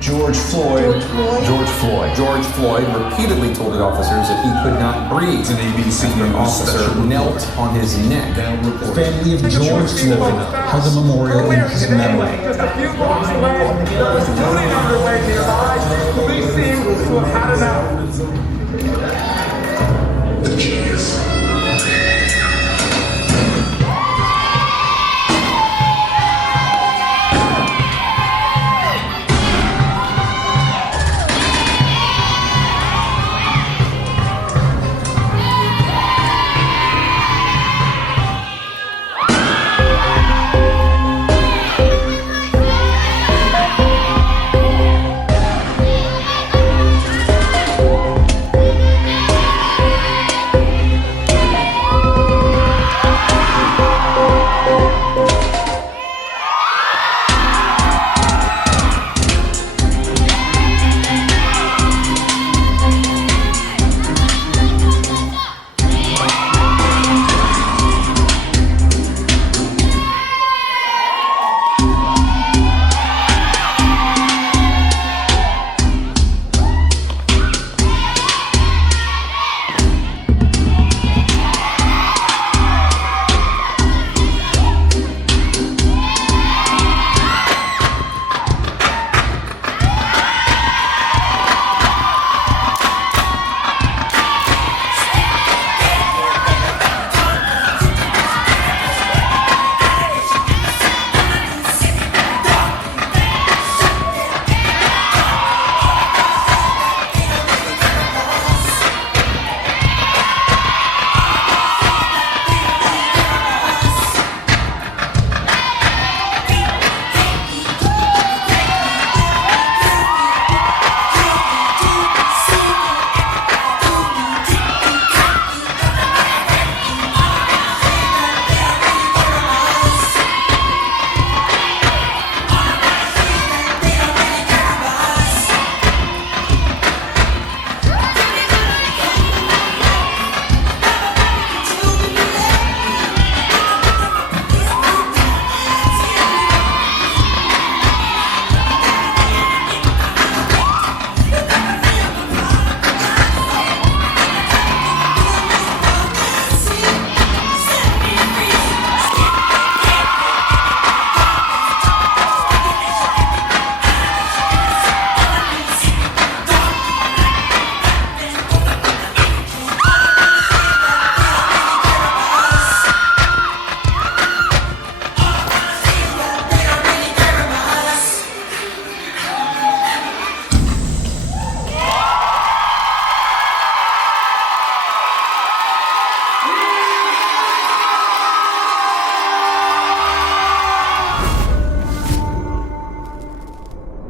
George Floyd. George Floyd repeatedly told the officers that he could not breathe. An ABC After an News officer special knelt on his neck. The family of George Floyd has a memorial in his memory. Just a few blocks away, there was looting underway nearby. Police seem to have had enough.